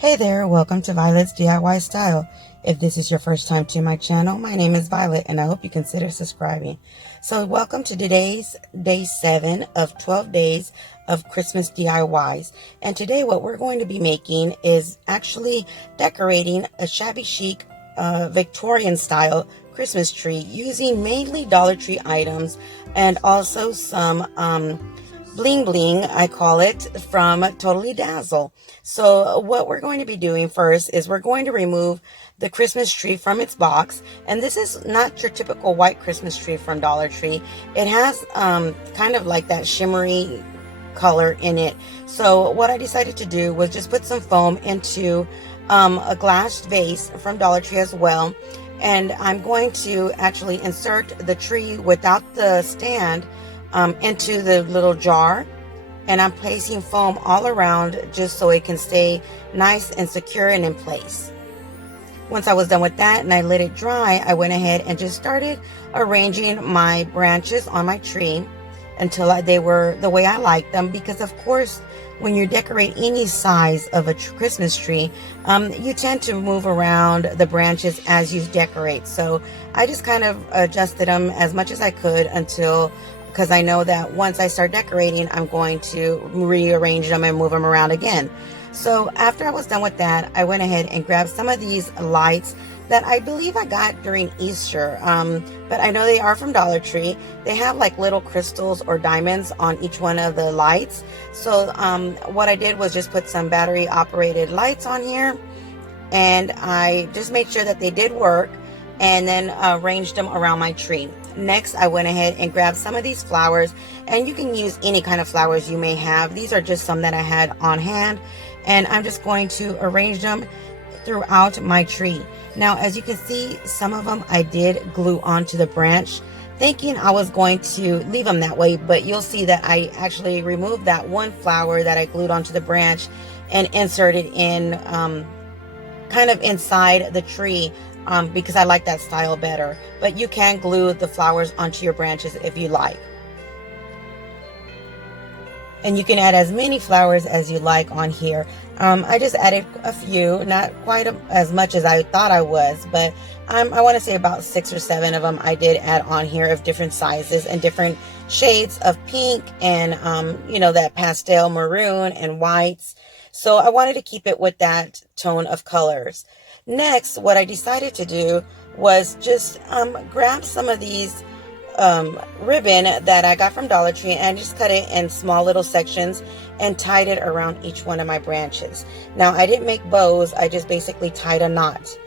Hey there, welcome to Violet's DIY Style. If this is your first time to my channel, my name is Violet and I hope you consider subscribing. So welcome to today's day 7 of 12 days of Christmas DIYs. And today what we're going to be making is actually decorating a shabby chic Victorian style Christmas tree using mainly Dollar Tree items and also some bling bling, I call it, from Totally Dazzle. So what we're going to be doing first is we're going to remove the Christmas tree from its box. And this is not your typical white Christmas tree from Dollar Tree. It has kind of like that shimmery color in it. So what I decided to do was just put some foam into a glass vase from Dollar Tree as well. And I'm going to actually insert the tree without the stand into the little jar, and I'm placing foam all around just so it can stay nice and secure and in place. Once I was done with that and I let it dry, I went ahead and just started arranging my branches on my tree until they were the way I like them, because of course when you decorate any size of a Christmas tree, you tend to move around the branches as you decorate. So I just kind of adjusted them as much as I could because I know that once I start decorating, I'm going to rearrange them and move them around again. So after I was done with that, I went ahead and grabbed some of these lights that I believe I got during Easter, but I know they are from Dollar Tree. They have like little crystals or diamonds on each one of the lights. So what I did was just put some battery operated lights on here, and I just made sure that they did work and then arranged them around my tree. Next, I went ahead and grabbed some of these flowers, and you can use any kind of flowers you may have. These are just some that I had on hand, and I'm just going to arrange them throughout my tree. Now, as you can see, some of them I did glue onto the branch, thinking I was going to leave them that way, but you'll see that I actually removed that one flower that I glued onto the branch and inserted in kind of inside the tree, because I like that style better. But you can glue the flowers onto your branches if you like. And you can add as many flowers as you like on here. I just added a few, not quite as much as I thought I was, but I want to say about 6 or 7 of them I did add on here of different sizes and different shades of pink and, that pastel maroon and whites. So I wanted to keep it with that tone of colors. Next, what I decided to do was just grab some of these ribbon that I got from Dollar Tree and just cut it in small little sections and tied it around each one of my branches. Now, I didn't make bows, I just basically tied a knot.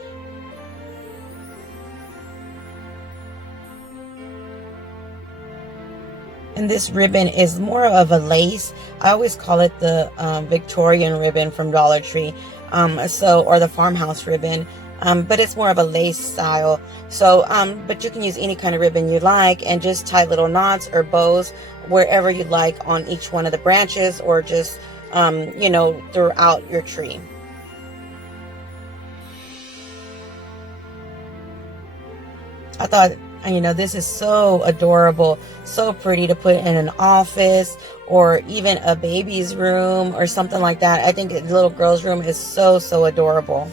And this ribbon is more of a lace. I always call it the Victorian ribbon from Dollar Tree, or the farmhouse ribbon. But it's more of a lace style. So, but you can use any kind of ribbon you like and just tie little knots or bows wherever you like on each one of the branches, or just, throughout your tree. I thought, this is so adorable, so pretty to put in an office or even a baby's room or something like that. I think a little girl's room is so, so adorable.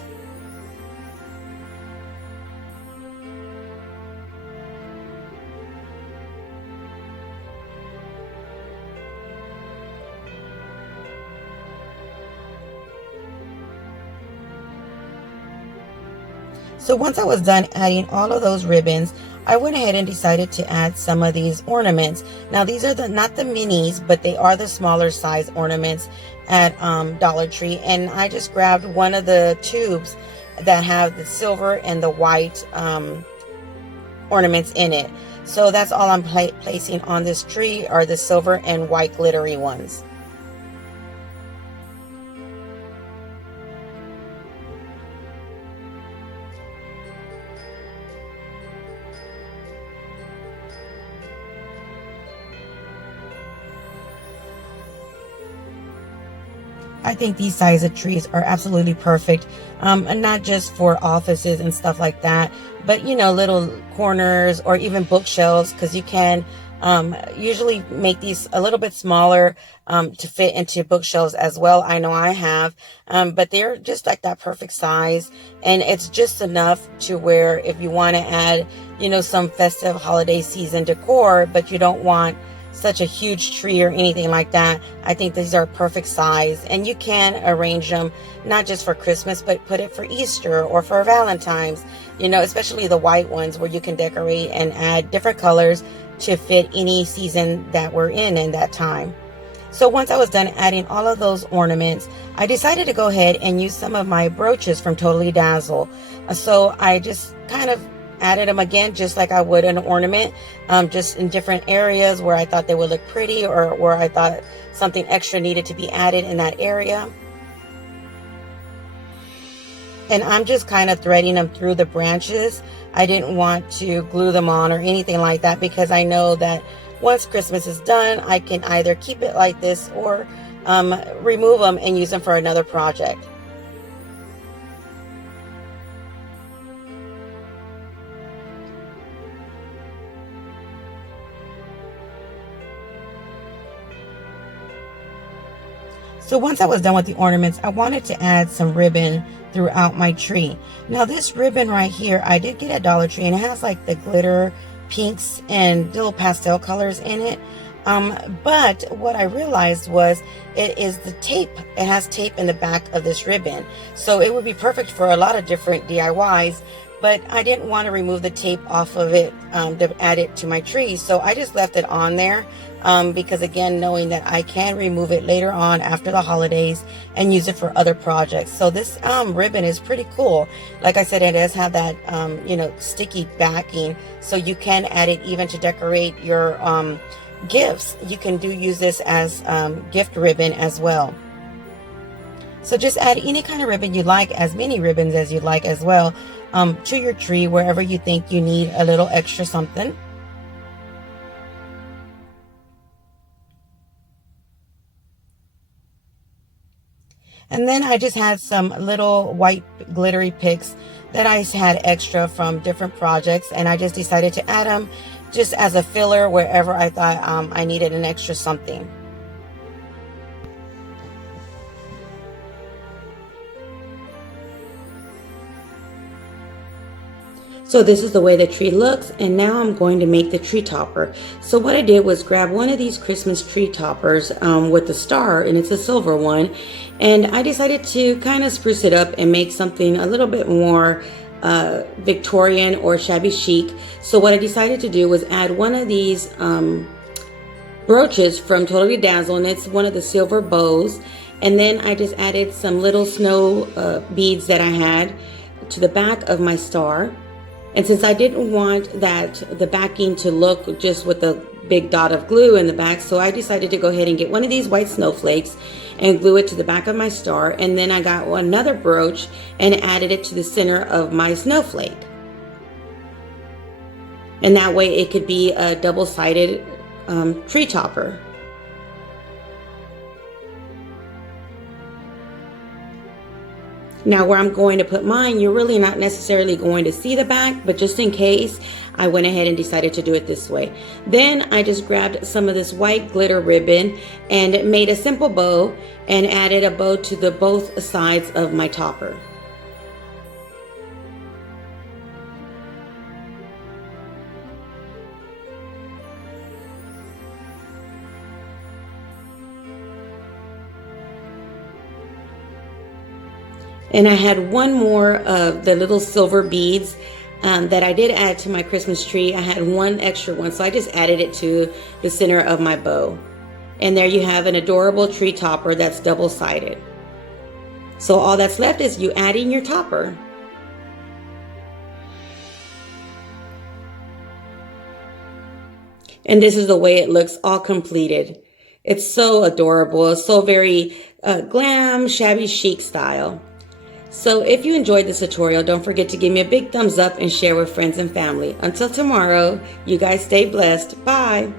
So once I was done adding all of those ribbons, I went ahead and decided to add some of these ornaments. Now, these are not the minis, but they are the smaller size ornaments at Dollar Tree. And I just grabbed one of the tubes that have the silver and the white ornaments in it. So that's all I'm placing on this tree, are the silver and white glittery ones. I think these size of trees are absolutely perfect, and not just for offices and stuff like that, but little corners or even bookshelves, because you can Usually make these a little bit smaller to fit into bookshelves as well. I know I have, but they're just like that perfect size, and it's just enough to where if you want to add, some festive holiday season decor, but you don't want such a huge tree or anything like that, I think these are perfect size. And you can arrange them not just for Christmas, but put it for Easter or for Valentine's, especially the white ones where you can decorate and add different colors to fit any season that we're in that time. So once I was done adding all of those ornaments, I decided to go ahead and use some of my brooches from Totally Dazzle. So I just kind of added them again, just like I would an ornament, just in different areas where I thought they would look pretty or where I thought something extra needed to be added in that area. And I'm just kind of threading them through the branches. I didn't want to glue them on or anything like that, because I know that once Christmas is done, I can either keep it like this or remove them and use them for another project. So once I was done with the ornaments, I wanted to add some ribbon throughout my tree. Now this ribbon right here, I did get at Dollar Tree, and it has like the glitter pinks and little pastel colors in it. But what I realized was it is the tape. It has tape in the back of this ribbon. So it would be perfect for a lot of different DIYs, but I didn't want to remove the tape off of it to add it to my tree. So I just left it on there. Because again, knowing that I can remove it later on after the holidays and use it for other projects. So this ribbon is pretty cool. Like I said, it does have that sticky backing, so you can add it even to decorate your gifts. You can use this as gift ribbon as well. So just add any kind of ribbon you like, as many ribbons as you like as well, to your tree wherever you think you need a little extra something. And then I just had some little white glittery picks that I had extra from different projects, and I just decided to add them just as a filler wherever I thought I needed an extra something. So this is the way the tree looks, and now I'm going to make the tree topper. So what I did was grab one of these Christmas tree toppers with the star, and it's a silver one, and I decided to kind of spruce it up and make something a little bit more Victorian or shabby chic. So what I decided to do was add one of these brooches from Totally Dazzle, and it's one of the silver bows, and then I just added some little snow beads that I had to the back of my star. And since I didn't want the backing to look just with a big dot of glue in the back, so I decided to go ahead and get one of these white snowflakes and glue it to the back of my star. And then I got another brooch and added it to the center of my snowflake. And that way it could be a double-sided tree topper. Now where I'm going to put mine, you're really not necessarily going to see the back, but just in case, I went ahead and decided to do it this way. Then I just grabbed some of this white glitter ribbon and made a simple bow and added a bow to both sides of my topper. And I had one more of the little silver beads that I did add to my Christmas tree. I had one extra one, so I just added it to the center of my bow. And there you have an adorable tree topper that's double-sided. So all that's left is you adding your topper. And this is the way it looks all completed. It's so adorable. It's so very glam, shabby chic style. So if you enjoyed this tutorial, don't forget to give me a big thumbs up and share with friends and family. Until tomorrow, you guys stay blessed. Bye.